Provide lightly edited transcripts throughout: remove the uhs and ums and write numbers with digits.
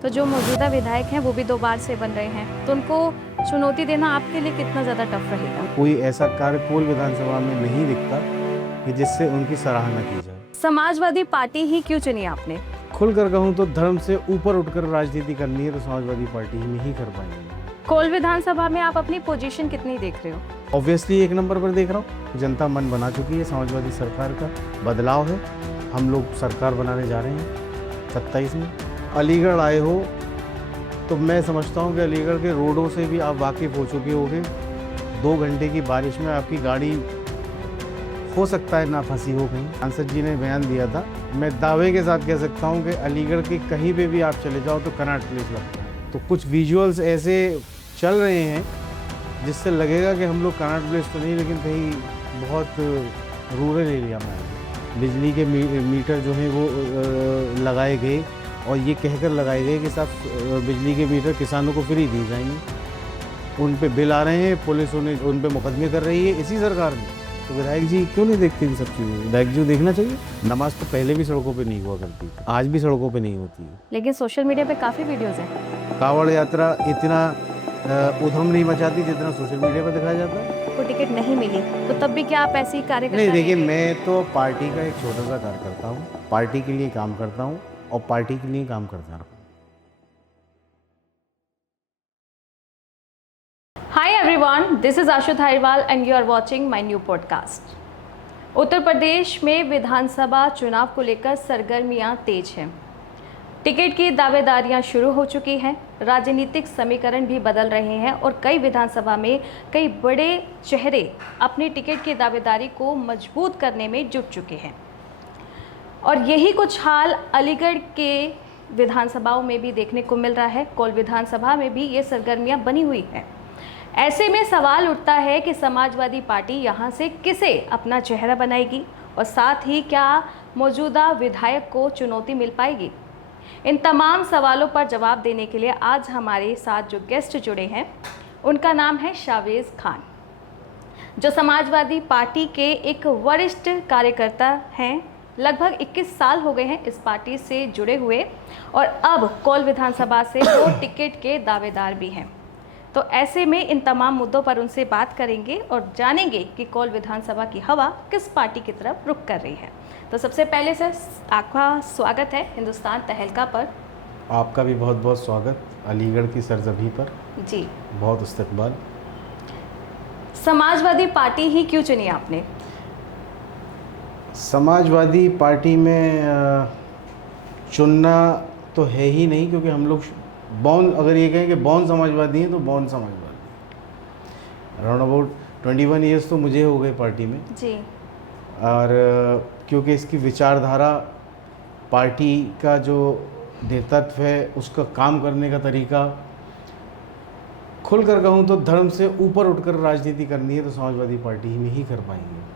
तो जो मौजूदा विधायक हैं वो भी 2 बार से बन रहे हैं, तो उनको चुनौती देना आपके लिए कितना ज़्यादा टफ रहेगा? कोई ऐसा कार्य कोल विधानसभा में नहीं दिखता कि जिससे उनकी सराहना की जाए। समाजवादी पार्टी ही क्यों चुनी आपने? खुलकर कहूँ तो धर्म से ऊपर उठकर राजनीति करनी है तो समाजवादी पार्टी ही में ही कर पाएंगे। कोल विधानसभा में आप अपनी पोजीशन कितनी देख रहे हो? ऑब्वियसली 1 नंबर पर देख रहा हूँ। जनता मन बना चुकी है, समाजवादी सरकार का बदलाव है। हम लोग सरकार बनाने जा रहे हैं 27 में। अलीगढ़ आए हो तो मैं समझता हूँ कि अलीगढ़ के रोडों से भी आप वाकिफ़ हो चुके होंगे। 2 घंटे की बारिश में आपकी गाड़ी हो सकता है ना फंसी हो कहीं। सांसद जी ने बयान दिया था, मैं दावे के साथ कह सकता हूँ कि अलीगढ़ के कहीं पे भी आप चले जाओ तो कनॉट प्लेस लगता है। तो कुछ विजुअल्स ऐसे चल रहे हैं जिससे लगेगा कि हम लोग कनॉट प्लेस तो नहीं, लेकिन कहीं बहुत रूरल एरिया में है। बिजली के मीटर जो हैं वो लगाए गए और ये कहकर लगाए गए कि साहब बिजली के मीटर किसानों को फ्री दिए जाएंगे। उन पे बिल आ रहे हैं, पुलिस उन पे मुकदमे कर रही है इसी सरकार ने। तो विधायक जी क्यों नहीं देखते इन सब चीज़ें? विधायक जी को देखना चाहिए। नमाज तो पहले भी सड़कों पे नहीं हुआ करती थी, आज भी सड़कों पे नहीं होती है। लेकिन सोशल मीडिया पे काफ़ी वीडियोज़ हैं। कांवड़ यात्रा इतना उधम नहीं मचाती जितना सोशल मीडिया पर दिखाया जाता है। को टिकट नहीं मिली तो तब भी क्या आप ऐसी कार्य नहीं, देखिए मैं तो पार्टी का एक छोटा सा कार्य करता हूँ, पार्टी के लिए काम करता हूँ और पार्टी के लिए काम करता रहूँ। Hi everyone, this is Ashu Thariwal and you are watching my new podcast. Uttar Pradesh में विधानसभा चुनाव को लेकर सरगर्मियां तेज हैं। टिकट की दावेदारियां शुरू हो चुकी हैं, राजनीतिक समीकरण भी बदल रहे हैं और कई विधानसभा में कई बड़े चेहरे अपनी टिकट की दावेदारी को मजबूत करने में जुट चुके हैं। और यही कुछ हाल अलीगढ़ के विधानसभाओं में भी देखने को मिल रहा है। कोल विधानसभा में भी ये सरगर्मियां बनी हुई हैं। ऐसे में सवाल उठता है कि समाजवादी पार्टी यहाँ से किसे अपना चेहरा बनाएगी और साथ ही क्या मौजूदा विधायक को चुनौती मिल पाएगी? इन तमाम सवालों पर जवाब देने के लिए आज हमारे साथ जो गेस्ट जुड़े हैं उनका नाम है शावेज़ खान, जो समाजवादी पार्टी के एक वरिष्ठ कार्यकर्ता हैं। लगभग 21 साल हो गए हैं इस पार्टी से जुड़े हुए और अब कोल विधानसभा से वो टिकट के दावेदार भी हैं। तो ऐसे में इन तमाम मुद्दों पर उनसे बात करेंगे और जानेंगे कि कोल विधानसभा की हवा किस पार्टी की तरफ रुख कर रही है। तो सबसे पहले सर आपका स्वागत है हिंदुस्तान तहलका पर। आपका भी बहुत बहुत स्वागत अलीगढ़ की सरजमी पर। जी, बहुत इस्तकबाल। समाजवादी पार्टी ही क्यों चुनी आपने? समाजवादी पार्टी में चुनना तो है ही नहीं, क्योंकि हम लोग बॉर्न, अगर ये कहें कि बॉर्न समाजवादी हैं तो born Samajwadi. Around about 21 years तो मुझे हो गए पार्टी में जी। और क्योंकि इसकी विचारधारा, पार्टी का जो नेतृत्व है, उसका काम करने का तरीका, खुलकर कहूँ तो धर्म से ऊपर उठकर राजनीति करनी है तो समाजवादी पार्टी में ही कर पाएंगे।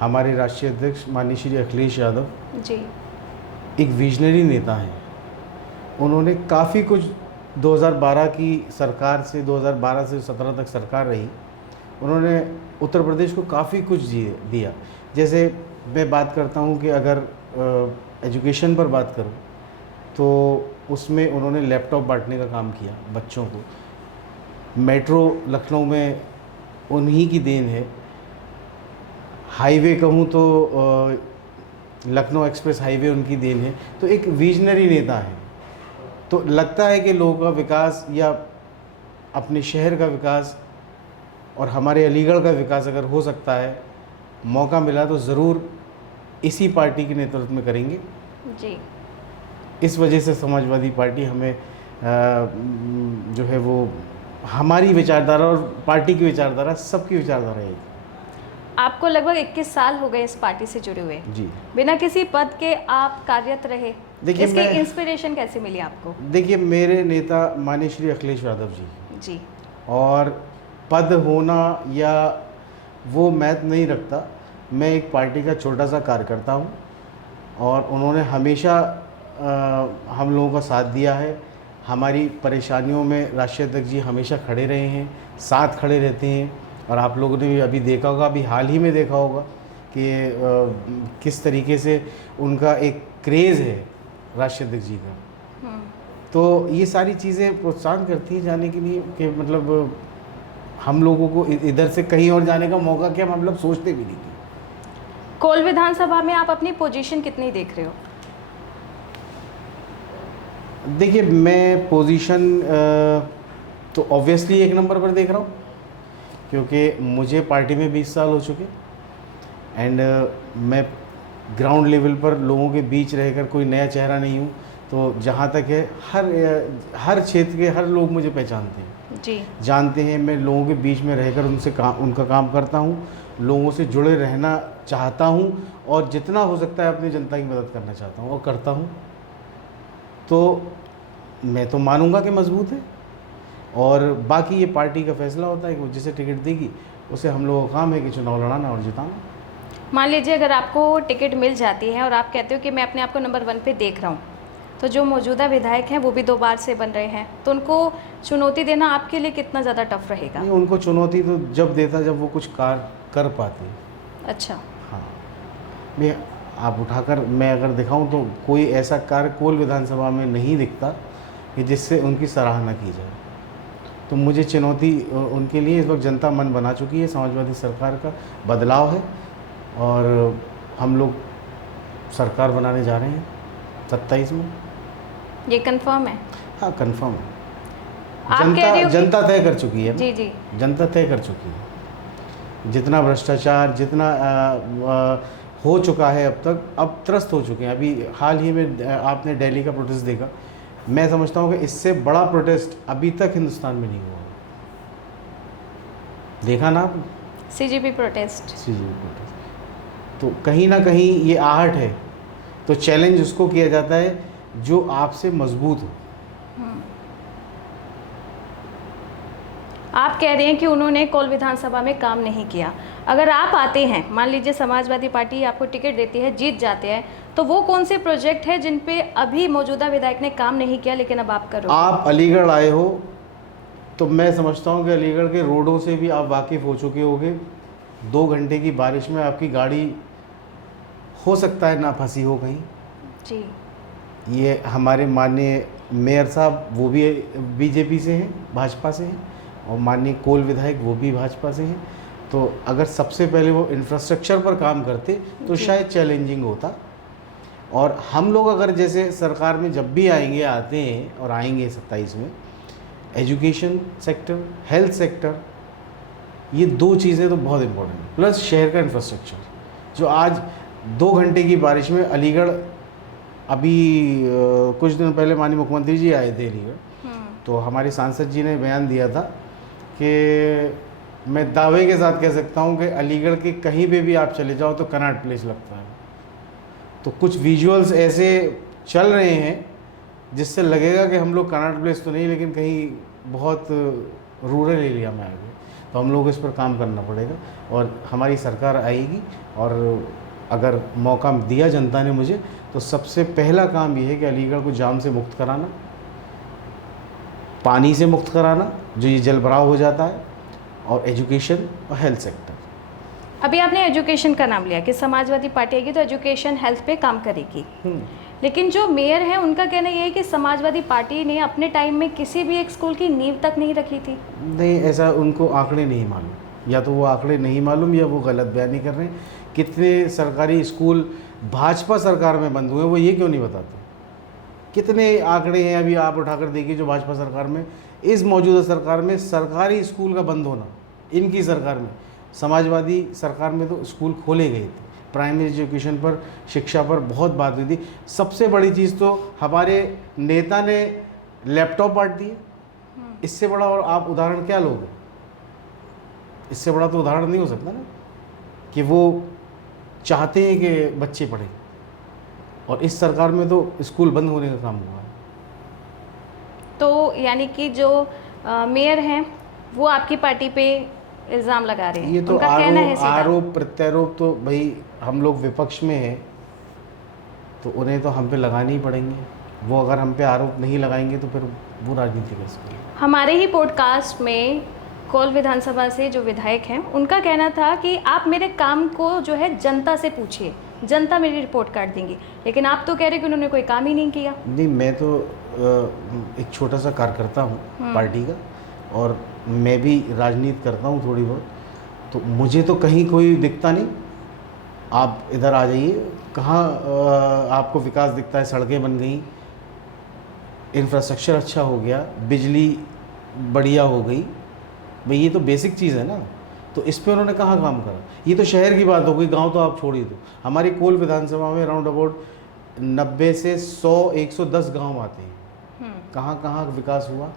हमारे राष्ट्रीय अध्यक्ष माननीय श्री अखिलेश यादव जी एक विजनरी नेता हैं। उन्होंने काफ़ी कुछ 2012 की सरकार से 2012 से 17 तक सरकार रही, उन्होंने उत्तर प्रदेश को काफ़ी कुछ दिया। जैसे मैं बात करता हूँ कि अगर एजुकेशन पर बात करूँ तो उसमें उन्होंने लैपटॉप बांटने का काम किया बच्चों को। मेट्रो लखनऊ में उन्हीं की देन है। हाईवे कहूँ तो लखनऊ एक्सप्रेस हाईवे उनकी देन है। तो एक विजनरी नेता है। तो लगता है कि लोगों का विकास या अपने शहर का विकास और हमारे अलीगढ़ का विकास अगर हो सकता है, मौका मिला तो ज़रूर इसी पार्टी के नेतृत्व में करेंगे जी। इस वजह से समाजवादी पार्टी हमें जो है वो हमारी विचारधारा और पार्टी की विचारधारा, सबकी विचारधारा है। आपको लगभग 21 साल हो गए इस पार्टी से जुड़े हुए। जी। बिना किसी पद के आप कार्यरत रहे। देखिए, इसकी इंस्पिरेशन कैसे मिली आपको? देखिए, मेरे नेता माननीय श्री अखिलेश यादव जी, और पद होना या वो महत्व नहीं रखता। मैं एक पार्टी का छोटा सा कार्यकर्ता हूँ और उन्होंने हमेशा हम लोगों का साथ दिया है। हमारी परेशानियों में राष्ट्रीय अध्यक्ष जी हमेशा खड़े रहे हैं, साथ खड़े रहते हैं। और आप लोगों ने भी अभी देखा होगा, अभी हाल ही में देखा होगा कि किस तरीके से उनका एक क्रेज़ है राष्ट्रीय अध्यक्ष जी का। तो ये सारी चीज़ें प्रोत्साहन करती हैं जाने के लिए कि मतलब हम लोगों को इधर से कहीं और जाने का मौका क्या मतलब सोचते भी नहीं थे। कोल विधानसभा में आप अपनी पोजीशन कितनी देख रहे हो? देखिए मैं पोजीशन तो ऑब्वियसली 1 नंबर पर देख रहा हूँ, क्योंकि मुझे पार्टी में 20 साल हो चुके एंड मैं ग्राउंड लेवल पर लोगों के बीच रहकर कोई नया चेहरा नहीं हूँ। तो जहाँ तक है हर क्षेत्र के हर लोग मुझे पहचानते हैं जी, जानते हैं। मैं लोगों के बीच में रहकर उनका काम करता हूँ, लोगों से जुड़े रहना चाहता हूँ और जितना हो सकता है अपनी जनता की मदद करना चाहता हूँ और करता हूँ। तो मैं तो मानूंगा कि मजबूत है और बाकी ये पार्टी का फैसला होता है कि वो जिसे टिकट देगी उसे हम लोगों का काम है कि चुनाव लड़ाना और जिताना। मान लीजिए अगर आपको टिकट मिल जाती है और आप कहते हो कि मैं अपने आप को नंबर 1 पे देख रहा हूँ, तो जो मौजूदा विधायक हैं वो भी 2 बार से बन रहे हैं, तो उनको चुनौती देना आपके लिए कितना ज़्यादा टफ रहेगा? नहीं, उनको चुनौती तो जब देता जब वो कुछ कार्य कर पाते। अच्छा, हाँ, मैं आप उठाकर मैं अगर दिखाऊं तो कोई ऐसा कार्य कोल विधानसभा में नहीं दिखता कि जिससे उनकी सराहना की जाए। तो मुझे चुनौती उनके लिए इस वक्त जनता मन बना चुकी है। समाजवादी सरकार का बदलाव है और हम लोग सरकार बनाने जा रहे हैं 27 में। ये कंफर्म है? हाँ कंफर्म है। आप कह रहे हो जनता तय कर चुकी है। जी जी, जनता तय कर चुकी है। जितना भ्रष्टाचार जितना हो चुका है अब तक, अब त्रस्त हो चुके हैं। अभी हाल ही में आपने दिल्ली का प्रोटेस्ट देखा। मैं समझता हूँ कि इससे बड़ा प्रोटेस्ट अभी तक हिंदुस्तान में नहीं हुआ। देखा ना आपने? CGP protest. CGP protest. तो कहीं ना कहीं ये आहट है। तो चैलेंज उसको किया जाता है जो आपसे मजबूत हो। आप कह रहे हैं कि उन्होंने कोल विधानसभा में काम नहीं किया। अगर आप आते हैं, मान लीजिए समाजवादी पार्टी आपको टिकट देती है, जीत जाते हैं, तो वो कौन से प्रोजेक्ट है जिन पे अभी मौजूदा विधायक ने काम नहीं किया लेकिन अब आप करो? आप अलीगढ़ आए हो तो मैं समझता हूँ कि अलीगढ़ के रोडों से भी आप वाकिफ़ हो चुके होंगे। 2 घंटे की बारिश में आपकी गाड़ी हो सकता है ना फंसी हो कहीं। जी, ये हमारे माननीय मेयर साहब वो भी बीजेपी से हैं, भाजपा से हैं, और माननीय कोल विधायक वो भी भाजपा से हैं। तो अगर सबसे पहले वो इंफ्रास्ट्रक्चर पर काम करते तो शायद चैलेंजिंग होता। और हम लोग अगर जैसे सरकार में जब भी आएंगे, आते हैं और आएंगे 27 में, एजुकेशन सेक्टर, हेल्थ सेक्टर, ये 2 चीज़ें तो बहुत इम्पोर्टेंट हैं, प्लस शहर का इंफ्रास्ट्रक्चर। जो आज 2 घंटे की बारिश में अलीगढ़, अभी कुछ दिन पहले माननीय मुख्यमंत्री जी आए थे अलीगढ़, तो हमारे सांसद जी ने बयान दिया था कि मैं दावे के साथ कह सकता हूं कि अलीगढ़ के कहीं पे भी आप चले जाओ तो कनॉट प्लेस लगता है। तो कुछ विजुअल्स ऐसे चल रहे हैं जिससे लगेगा कि हम लोग कनॉट प्लेस तो नहीं, लेकिन कहीं बहुत रूरल एरिया में आ गए। तो हम लोग इस पर काम करना पड़ेगा और हमारी सरकार आएगी। और अगर मौका दिया जनता ने मुझे, तो सबसे पहला काम ये है कि अलीगढ़ को जाम से मुक्त कराना, पानी से मुक्त कराना जो ये जलभराव हो जाता है, और एजुकेशन और हेल्थ सेक्टर। अभी आपने एजुकेशन का नाम लिया कि समाजवादी पार्टी आएगी तो एजुकेशन हेल्थ पे काम करेगी, लेकिन जो मेयर हैं उनका कहना यह है कि समाजवादी पार्टी ने अपने टाइम में किसी भी एक स्कूल की नींव तक नहीं रखी थी। नहीं, ऐसा उनको आंकड़े नहीं मालूम, या तो वो आंकड़े नहीं मालूम या वो गलत बयानी कर रहे हैं। कितने सरकारी स्कूल भाजपा सरकार में बंद हुए वो ये क्यों नहीं बताते? कितने आंकड़े हैं अभी आप उठाकर देखिए जो भाजपा सरकार में, इस मौजूदा सरकार में सरकारी स्कूल का बंद होना, इनकी सरकार में। समाजवादी सरकार में तो स्कूल खोले गए थे, प्राइमरी एजुकेशन पर, शिक्षा पर बहुत बात हुई थी। सबसे बड़ी चीज़ तो हमारे नेता ने लैपटॉप बांट दिए। इससे बड़ा और आप उदाहरण क्या लोगे? इससे बड़ा तो उदाहरण नहीं हो सकता ना कि वो चाहते हैं कि बच्चे पढ़ें, और इस सरकार में तो स्कूल बंद होने का काम हुआ है। तो यानी कि जो मेयर हैं वो आपकी पार्टी पे इल्ज़ाम लगा रहे हैं। ये तो उनका कहना है सीधा। आरोप प्रत्यारोप तो भाई हम लोग विपक्ष में हैं तो उन्हें तो हम पे लगाने ही पड़ेंगे। वो अगर हम पे आरोप नहीं लगाएंगे तो फिर वो राजनीति कैसे करेंगे? हमारे ही पॉडकास्ट में कोल विधानसभा से जो विधायक हैं उनका कहना था कि आप मेरे काम को जो है जनता से पूछिए, जनता मेरी रिपोर्ट काट देंगी, लेकिन आप तो कह रहे कि उन्होंने कोई काम ही नहीं किया। नहीं, मैं तो एक छोटा सा कार्यकर्ता हूँ पार्टी का, और मैं भी राजनीति करता हूँ थोड़ी बहुत, तो मुझे तो कहीं कोई दिखता नहीं। आप इधर आ जाइए, कहाँ आपको विकास दिखता है? सड़कें बन गई, इंफ्रास्ट्रक्चर अच्छा हो गया, बिजली बढ़िया हो गई, भाई ये तो बेसिक चीज़ है ना। तो इस पे उन्होंने कहाँ काम करा? ये तो शहर की बात हो गई, गांव तो आप छोड़ ही दो। हमारी कोल विधानसभा में राउंड अबाउट 90 से 100-110 गांव आते हैं। कहाँ कहाँ विकास हुआ?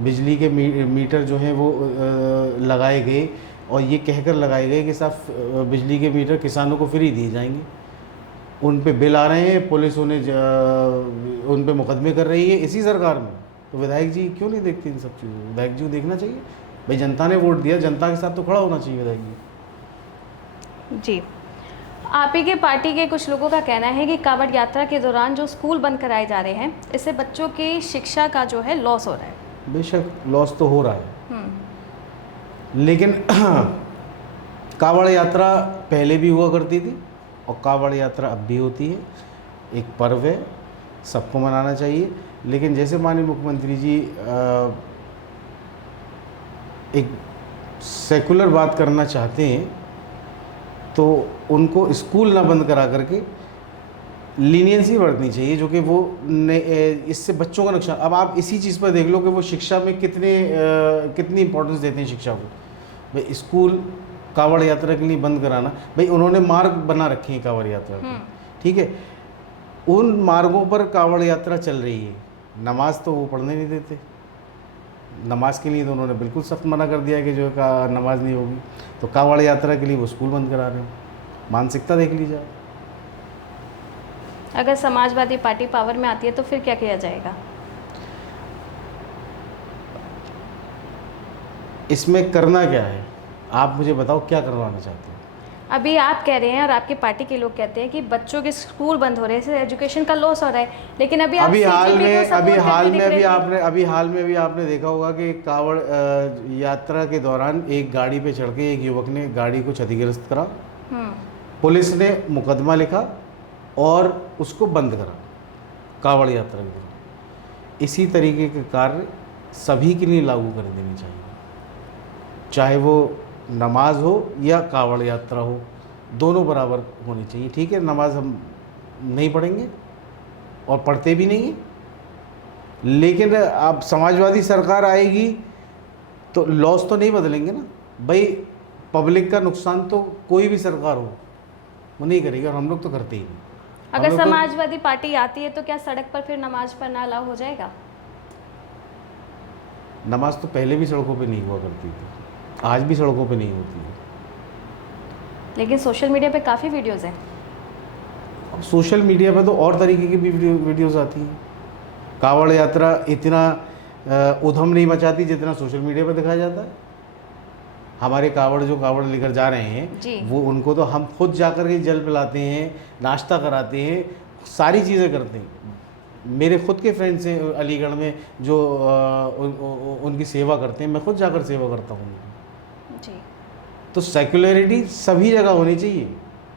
बिजली के मीटर जो हैं वो लगाए गए, और ये कहकर लगाए गए कि साफ बिजली के मीटर किसानों को फ्री दिए जाएंगे। उन पे बिल आ रहे हैं, पुलिस उन्हें उन पे मुकदमे कर रही है इसी सरकार में। तो विधायक जी क्यों नहीं देखते इन सब चीज़ों? विधायक जी को देखना चाहिए भाई, जनता ने वोट दिया, जनता के साथ तो खड़ा होना चाहिए विधायक जी। जी, आप ही के पार्टी के कुछ लोगों का कहना है कि कांवड़ यात्रा के दौरान जो स्कूल बंद कराए जा रहे हैं, इससे बच्चों की शिक्षा का जो है लॉस हो रहा है। बेशक लॉस तो हो रहा है, लेकिन कांवड़ यात्रा पहले भी हुआ करती थी और कांवड़ यात्रा अब भी होती है। एक पर्व है, सबको मनाना चाहिए। लेकिन जैसे माननीय मुख्यमंत्री जी एक सेकुलर बात करना चाहते हैं, तो उनको स्कूल ना बंद करा करके लीनियंसी बरतनी चाहिए, जो कि वो इससे बच्चों का नुकसान। अब आप इसी चीज़ पर देख लो कि वो शिक्षा में कितनी इंपॉर्टेंस देते हैं शिक्षा को। भाई स्कूल कांवड़ यात्रा के लिए बंद कराना, भाई उन्होंने मार्ग बना रखे हैं कांवड़ यात्रा के, ठीक है, उन मार्गों पर कांवड़ यात्रा चल रही है, नमाज तो वो पढ़ने नहीं देते। नमाज के लिए तो उन्होंने बिल्कुल सख्त मना कर दिया कि जो है नमाज नहीं होगी। तो कांवड़ यात्रा के लिए वो स्कूल बंद करा रहे हैं। मानसिकता देख लीजिए। अगर समाजवादी पार्टी पावर में आती है तो फिर क्या किया जाएगा? इसमें करना क्या है? आप मुझे बताओ, क्या करवाना चाहते हैं? अभी आप कह रहे हैं और आपकी पार्टी के लोग कहते हैं कि बच्चों के स्कूल बंद हो रहे हैं, इससे एजुकेशन का लॉस हो रहा है, लेकिन अभी आप हाल में भी आपने देखा होगा कि कांवड़ यात्रा के दौरान एक गाड़ी पे चढ़ के एक युवक ने गाड़ी को क्षतिग्रस्त करा, पुलिस ने मुकदमा लिखा और उसको बंद करा कांवड़ यात्रा के दौरान। इसी तरीके के कार्य सभी के लिए लागू कर देने चाहिए, चाहे वो नमाज हो या कांवड़ यात्रा हो, दोनों बराबर होनी चाहिए। ठीक है, नमाज हम नहीं पढ़ेंगे और पढ़ते भी नहीं हैं, लेकिन अब समाजवादी सरकार आएगी तो लॉस तो नहीं बदलेंगे ना भाई। पब्लिक का नुकसान तो कोई भी सरकार हो वो नहीं करेगी, और हम लोग तो करते ही नहीं। अगर समाजवादी पार्टी आती है तो क्या सड़क पर फिर नमाज पढ़ना अलाउ हो जाएगा? नमाज तो पहले भी सड़कों पे नहीं हुआ करती थी, आज भी सड़कों पे नहीं होती है। लेकिन सोशल मीडिया पे काफ़ी वीडियोस हैं। अब सोशल मीडिया पे तो और तरीके की भी वीडियोस आती हैं। कांवड़ यात्रा इतना उधम नहीं मचाती जितना सोशल मीडिया पे दिखाया जाता है। हमारे कांवड़ लेकर जा रहे हैं, वो उनको तो हम खुद जाकर के जल पिलाते हैं, नाश्ता कराते हैं, सारी चीज़ें करते हैं। मेरे खुद के फ्रेंड्स हैं अलीगढ़ में जो उनकी सेवा करते हैं, मैं खुद जाकर सेवा करता हूँ जी। तो सेक्युलरिटी सभी जगह होनी चाहिए,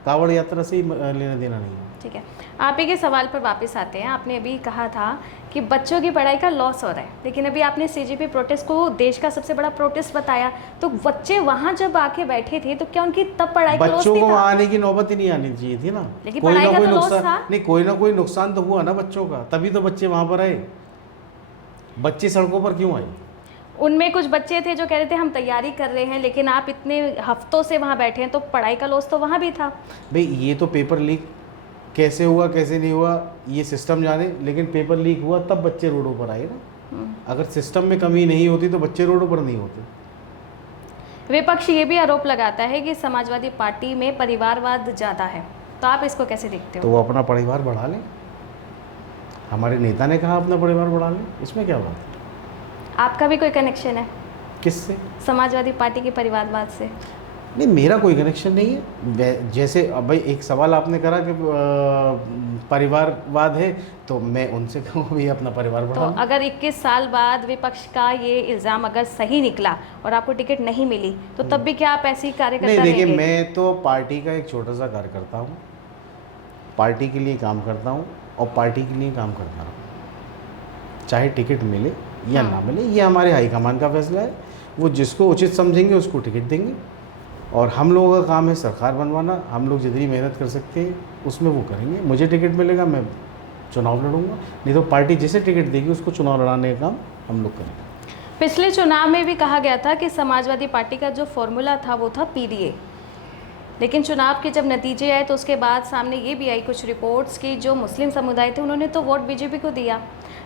कांवड़ यात्रा से ही लेना देना नहीं है। ठीक है, आप ही के सवाल पर वापस आते हैं। आपने अभी कहा था कि बच्चों की पढ़ाई का लॉस हो रहा है, लेकिन अभी आपने सीजेपी प्रोटेस्ट को देश का सबसे बड़ा प्रोटेस्ट बताया, तो बच्चे वहाँ जब आके बैठे थे तो क्या उनकी तब पढ़ाई का लॉस बच्चों नहीं को था? आने की नौबत ही नहीं आनी चाहिए थी ना। लेकिन पढ़ाई का तो लॉस था। नहीं, कोई ना कोई नुकसान तो हुआ ना बच्चों का, तभी तो बच्चे वहाँ पर आए। बच्चे सड़कों पर क्यों आए? उनमें कुछ बच्चे थे जो कह रहे थे हम तैयारी कर रहे हैं, लेकिन आप इतने हफ्तों से वहाँ बैठे हैं तो पढ़ाई का लॉस तो वहाँ भी था। भाई ये तो पेपर लीक कैसे हुआ कैसे नहीं हुआ ये सिस्टम जाने, लेकिन पेपर लीक हुआ तब बच्चे रोडों पर आए ना। अगर सिस्टम में कमी नहीं होती तो बच्चे रोडों पर नहीं होते। विपक्ष ये भी आरोप लगाता है कि समाजवादी पार्टी में परिवारवाद ज़्यादा है, तो आप इसको कैसे देखते हो? तो वो अपना परिवार बढ़ा लें। हमारे नेता ने कहा अपना परिवार बढ़ा लें, इसमें क्या बात है? आपका भी कोई कनेक्शन है किससे? समाजवादी पार्टी के परिवारवाद से? नहीं, मेरा कोई कनेक्शन नहीं है। जैसे अब भाई एक सवाल आपने करा कि परिवारवाद है, तो मैं उनसे कहूँ भी अपना परिवार बढ़ाओ। तो अगर 21 साल बाद विपक्ष का ये इल्ज़ाम अगर सही निकला और आपको टिकट नहीं मिली, तो तब भी क्या आप ऐसी कार्यकर्ता नहीं? देखिए, रहेंगे? मैं तो पार्टी का एक छोटा सा कार्यकर्ता हूँ, पार्टी के लिए काम करता हूँ और पार्टी के लिए काम करता हूँ। चाहे टिकट मिले या ना मिले, ये हमारे हाईकमान का फैसला है। वो जिसको उचित समझेंगे उसको टिकट देंगे, और हम लोगों का काम है सरकार बनवाना। हम लोग जितनी मेहनत कर सकते हैं उसमें वो करेंगे। मुझे टिकट मिलेगा, मैं चुनाव लड़ूंगा, नहीं तो पार्टी जिसे टिकट देगी उसको चुनाव लड़ाने का काम हम लोग करेंगे। पिछले चुनाव में भी कहा गया था कि समाजवादी पार्टी का जो फॉर्मूला था वो था पीडीए, लेकिन चुनाव के जब नतीजे आए तो उसके बाद सामने ये भी आई कुछ रिपोर्ट्स की जो मुस्लिम समुदाय थे उन्होंने तो वोट बीजेपी को दिया।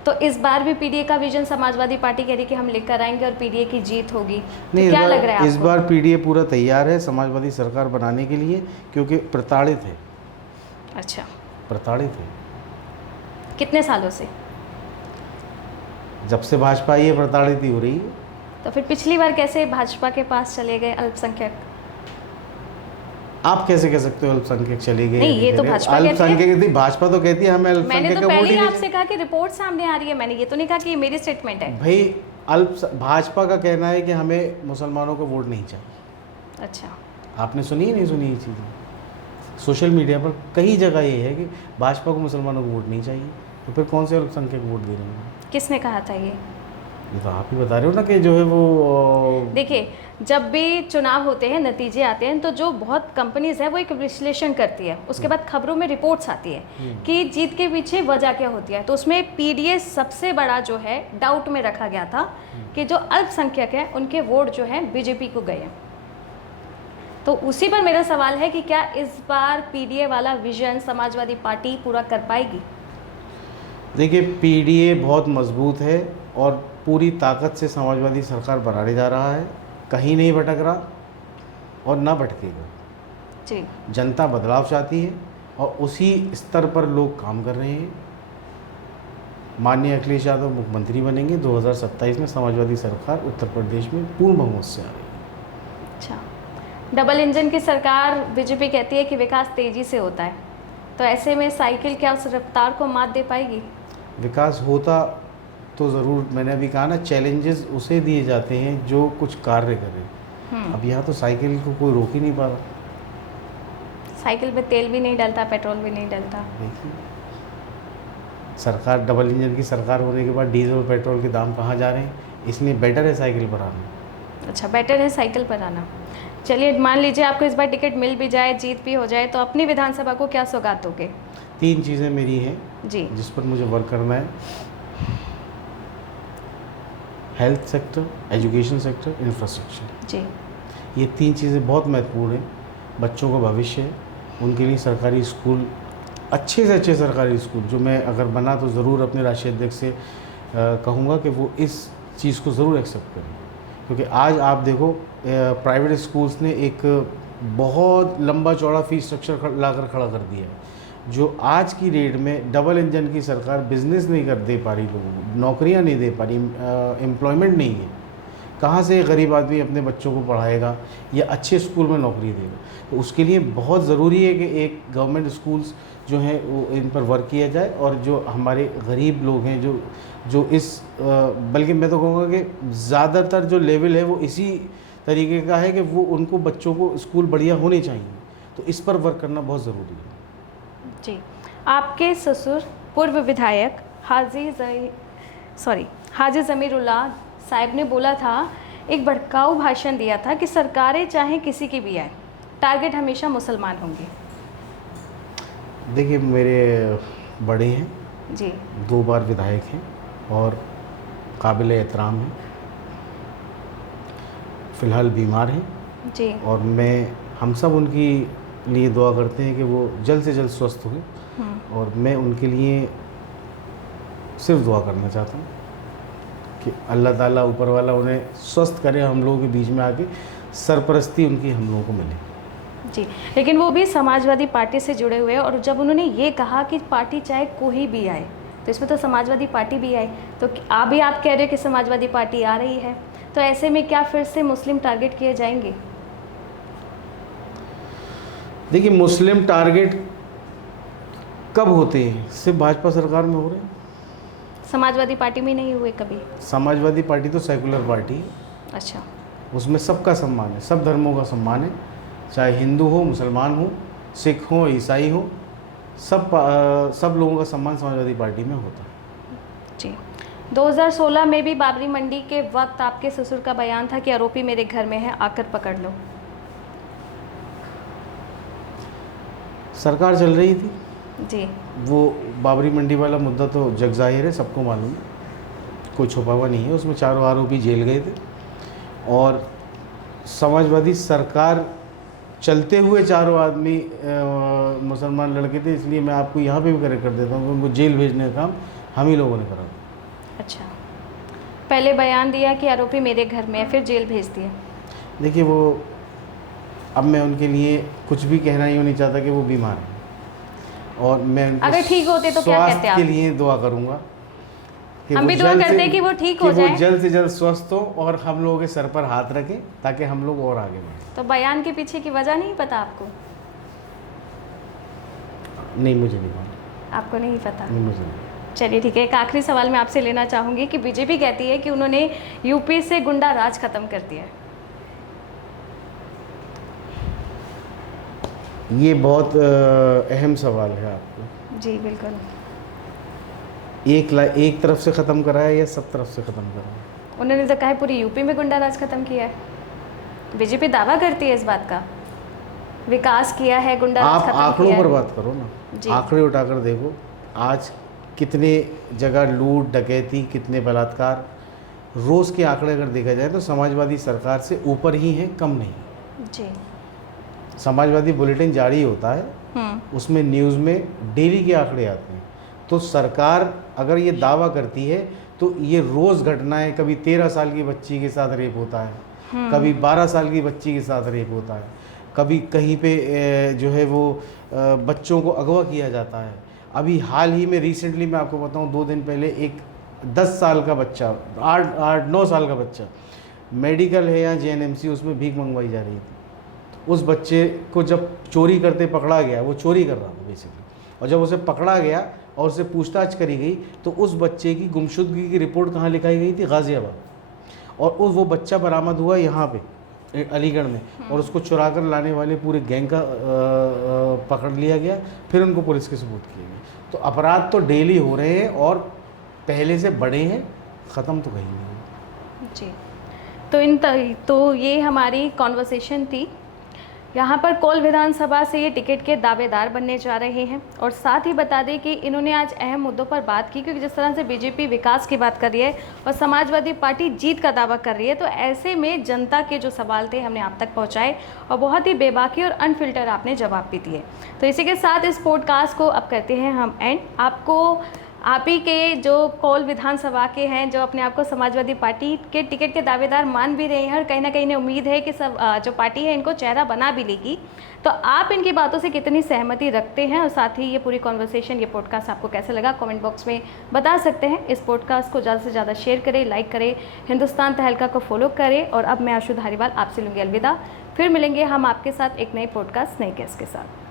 तो इस बार भी पीडीए का विजन समाजवादी पार्टी कह रही कि हम लेकर आएंगे और पीडीए की जीत होगी। नहीं, तो क्या लग रहा है इस आपको? बार पीडीए पूरा तैयार है समाजवादी सरकार बनाने के लिए, क्योंकि प्रताड़ित है। अच्छा, प्रताड़ित है कितने सालों से? जब से भाजपा आई है प्रताड़ित ही हो रही है। तो फिर पिछली बार कैसे भाजपा के पास चले गए अल्पसंख्यक? आप कैसे कह सकते हो अल्पसंख्यक चले गए? नहीं, ये तो भाजपा कहती है। अल्पसंख्यक थी, भाजपा तो कहती है हमें मैंने अल्पसंख्यक तो का वोट पहले ही ही नहीं आपसे कहा कि रिपोर्ट सामने आ रही है, मैंने ये तो नहीं कहा कि ये मेरी स्टेटमेंट है। भाई भाजपा का कहना है कि हमें मुसलमानों को वोट नहीं चाहिए। अच्छा, आपने सुनी ही नहीं सुनी ये चीज़ें? सोशल मीडिया पर कई जगह ये है कि भाजपा को मुसलमानों को वोट नहीं चाहिए, तो फिर कौन से अल्पसंख्यक वोट दे रहे हैं? किसने कहा था ये? ये तो आप ही बता रहे हो ना कि जो है वो देखिए, जब भी चुनाव होते हैं, नतीजे आते हैं, तो जो बहुत कंपनीज है वो एक विश्लेषण करती है, उसके बाद खबरों में रिपोर्ट्स आती है कि जीत के पीछे वजह क्या होती है। तो उसमें पीडीए सबसे बड़ा जो है डाउट में रखा गया था कि जो अल्पसंख्यक है उनके वोट जो है बीजेपी को गए हैं। तो उसी पर मेरा सवाल है कि क्या इस बार पीडीए वाला विजन समाजवादी पार्टी पूरा कर पाएगी? देखिए, पीडीए बहुत मजबूत है और पूरी ताकत से समाजवादी सरकार बनाने जा रहा है, कहीं नहीं भटक रहा और ना भटकेगा। जी, जनता बदलाव चाहती है और उसी स्तर पर लोग काम कर रहे हैं। माननीय अखिलेश यादव मुख्यमंत्री बनेंगे 2027 में, समाजवादी सरकार उत्तर प्रदेश में पूर्ण बहुमत से आ रही है। अच्छा। डबल इंजन की सरकार बीजेपी कहती है कि विकास तेजी से होता है, तो ऐसे में साइकिल क्या उस रफ्तार को मात दे पाएगी? विकास होता तो ज़रूर, मैंने अभी कहा ना, चैलेंजेस उसे दिए जाते हैं जो कुछ कार्य करे। अब यहाँ तो साइकिल को कोई रोक ही नहीं पा रहा। साइकिल पे तेल भी नहीं डलता, पेट्रोल भी नहीं डलता। देखिए, सरकार डबल इंजन की सरकार होने के बाद डीजल और पेट्रोल के दाम कहाँ जा रहे हैं, इसलिए बेटर है साइकिल पर आना। अच्छा, बेटर है साइकिल पर आना। चलिए, मान लीजिए आपको इस बार टिकट मिल भी जाए, जीत भी हो जाए, तो अपनी विधानसभा को क्या सौगात दोगे? 3 चीज़ें मेरी हैं जी, जिस पर मुझे वर्क करना है: health sector, education sector, infrastructure. जी, ये 3 चीज़ें बहुत महत्वपूर्ण हैं। बच्चों का भविष्य है, उनके लिए सरकारी स्कूल, अच्छे से अच्छे सरकारी स्कूल, जो मैं अगर बना तो ज़रूर अपने राष्ट्रीय अध्यक्ष से कहूँगा कि वो इस चीज़ को ज़रूर एक्सेप्ट करें। क्योंकि आज आप देखो, प्राइवेट स्कूल्स ने एक बहुत लंबा चौड़ा फीस स्ट्रक्चर लाकर खड़ा कर दिया है, जो आज की डेट में डबल इंजन की सरकार बिजनेस नहीं कर दे पा रही, लोगों को नौकरियां नहीं दे पा रही, एम्प्लॉयमेंट नहीं है। कहाँ से गरीब आदमी अपने बच्चों को पढ़ाएगा या अच्छे स्कूल में नौकरी देगा? तो उसके लिए बहुत ज़रूरी है कि एक गवर्नमेंट स्कूल्स जो हैं वो इन पर वर्क किया जाए, और जो हमारे गरीब लोग हैं जो इस बल्कि मैं तो कहूँगा कि ज़्यादातर जो लेवल है वो इसी तरीके का है कि वो उनको बच्चों को स्कूल बढ़िया होने चाहिए। तो इस पर वर्क करना बहुत ज़रूरी है। जी। आपके ससुर पूर्व विधायक हाजी ज़मीरुल्लाह साहब ने बोला था, एक भड़काऊ भाषण दिया था कि सरकारें चाहे किसी की भी आए, टारगेट हमेशा मुसलमान होंगे। देखिए, मेरे बड़े हैं, जी, 2 बार विधायक हैं और काबिल एहतराम हैं। फ़िलहाल बीमार हैं जी, और हम सब उनकी लिए दुआ करते हैं कि वो जल्द से जल्द स्वस्थ हों, और मैं उनके लिए सिर्फ दुआ करना चाहता हूँ कि अल्लाह ताला ऊपर वाला उन्हें स्वस्थ करे, हम लोगों के बीच में आके सरपरस्ती उनकी हम लोगों को मिले। जी। लेकिन वो भी समाजवादी पार्टी से जुड़े हुए हैं, और जब उन्होंने ये कहा कि पार्टी चाहे कोई भी आए, तो इसमें तो समाजवादी पार्टी भी आई, तो आप कह रहे हो कि समाजवादी पार्टी आ रही है, तो ऐसे में क्या फिर से मुस्लिम टारगेट किए जाएंगे? देखिए, मुस्लिम टारगेट कब होते हैं? सिर्फ भाजपा सरकार में हो रहे हैं। समाजवादी पार्टी में नहीं हुए कभी? समाजवादी पार्टी तो सेकुलर पार्टी है, अच्छा, उसमें सबका सम्मान है, सब धर्मों का सम्मान है, चाहे हिंदू हो, मुसलमान हो, सिख हो, ईसाई हो, सब लोगों का सम्मान समाजवादी पार्टी में होता है। जी। 2016 में भी बाबरी मंडी के वक्त आपके ससुर का बयान था कि आरोपी मेरे घर में है, आकर पकड़ लो। सरकार चल रही थी जी। वो बाबरी मंडी वाला मुद्दा तो जग जाहिर है, सबको मालूम है, कोई छुपा हुआ नहीं है। उसमें चारों आरोपी जेल गए थे और समाजवादी सरकार चलते हुए चारों आदमी मुसलमान लड़के थे, इसलिए मैं आपको यहाँ पे भी करेक्ट कर देता हूँ कि उनको जेल भेजने का काम हम ही लोगों ने करा। अच्छा, पहले बयान दिया कि आरोपी मेरे घर में है, फिर जेल भेज दिया। देखिए वो, अब मैं उनके लिए कुछ भी कहना ही नहीं चाहता कि वो बीमार हैं और मैं उनके अगर ठीक होते तो क्या कहते स्वास्थ्य आप? के लिए दुआ करूँगा कि हम वो भी दुआ जल्द करते से- हैं कि वो ठीक हो कि जाए। वो जल्द से जल्द स्वस्थ हो और हम लोगों के सर पर हाथ रखें ताकि हम लोग और आगे बढ़ें। तो बयान के पीछे की वजह नहीं पता आपको? नहीं, मुझे नहीं मालूम, आपको नहीं पता? नहीं मुझे नहीं। चलिए ठीक है, एक आखिरी सवाल मैं आपसे लेना चाहूँगी कि बीजेपी कहती है कि उन्होंने यूपी से गुंडा राज खत्म कर दिया है। ये बहुत अहम सवाल है आपको। जी बिल्कुल। एक तरफ से ख़त्म करा है या सब तरफ से ख़त्म करा है? उन्होंने तो कहा है पूरी यूपी में गुंडा राज खत्म किया है। बीजेपी दावा करती है इस बात का, विकास किया है, गुंडा राज आप खत्म आंकड़ों किया पर है। बात करो ना, जी। आंकड़े उठाकर देखो, आज कितने जगह लूट डकैती, कितने बलात्कार, रोज़ के आंकड़े अगर देखा जाए तो समाजवादी सरकार से ऊपर ही हैं, कम नहीं। जी। समाजवादी बुलेटिन जारी होता है, उसमें न्यूज़ में डेली के आंकड़े आते हैं। तो सरकार अगर ये दावा करती है तो ये रोज़ घटनाएं, कभी 13 साल की बच्ची के साथ रेप होता है, कभी 12 साल की बच्ची के साथ रेप होता है, कभी कहीं पे जो है वो बच्चों को अगवा किया जाता है। अभी हाल ही में रिसेंटली मैं आपको बताऊं, 2 दिन पहले एक 10 साल का बच्चा, 8-9 साल का बच्चा, मेडिकल है या JNMC, उसमें भीख मंगवाई जा रही थी। उस बच्चे को जब चोरी करते पकड़ा गया, वो चोरी कर रहा था बेसिकली, और जब उसे पकड़ा गया और उससे पूछताछ करी गई तो उस बच्चे की गुमशुदगी की रिपोर्ट कहाँ लिखाई गई थी? गाज़ियाबाद। और वो बच्चा बरामद हुआ यहाँ पे अलीगढ़ में, और उसको चुरा कर लाने वाले पूरे गैंग का पकड़ लिया गया, फिर उनको पुलिस के सुपुर्द किया गया। तो अपराध तो डेली हो रहे हैं और पहले से बड़े हैं, ख़त्म तो कहीं नहीं। जी, तो ये हमारी कॉन्वर्सेशन थी। यहाँ पर कोल विधानसभा से ये टिकट के दावेदार बनने जा रहे हैं, और साथ ही बता दें कि इन्होंने आज अहम मुद्दों पर बात की, क्योंकि जिस तरह से बीजेपी विकास की बात कर रही है और समाजवादी पार्टी जीत का दावा कर रही है, तो ऐसे में जनता के जो सवाल थे हमने आप तक पहुँचाए और बहुत ही बेबाकी और अनफिल्टर आपने जवाब भी दिए। तो इसी के साथ इस पॉडकास्ट को अब करते हैं हम एंड। आपको आप ही के जो कोल विधानसभा के हैं, जो अपने आप को समाजवादी पार्टी के टिकट के दावेदार मान भी रहे हैं, और कहीं ना कहीं उम्मीद है कि सब जो पार्टी है इनको चेहरा बना भी लेगी, तो आप इनकी बातों से कितनी सहमति रखते हैं, और साथ ही ये पूरी कॉन्वर्सेशन, ये पॉडकास्ट आपको कैसा लगा कमेंट बॉक्स में बता सकते हैं। इस पॉडकास्ट को ज़्यादा से ज़्यादा शेयर करें, लाइक करें, हिंदुस्तान तहलका को फॉलो करें, और अब मैं आशु धारीवाल आपसे लूँगी अलविदा। फिर मिलेंगे हम आपके साथ एक नए पॉडकास्ट, नए गेस्ट के साथ।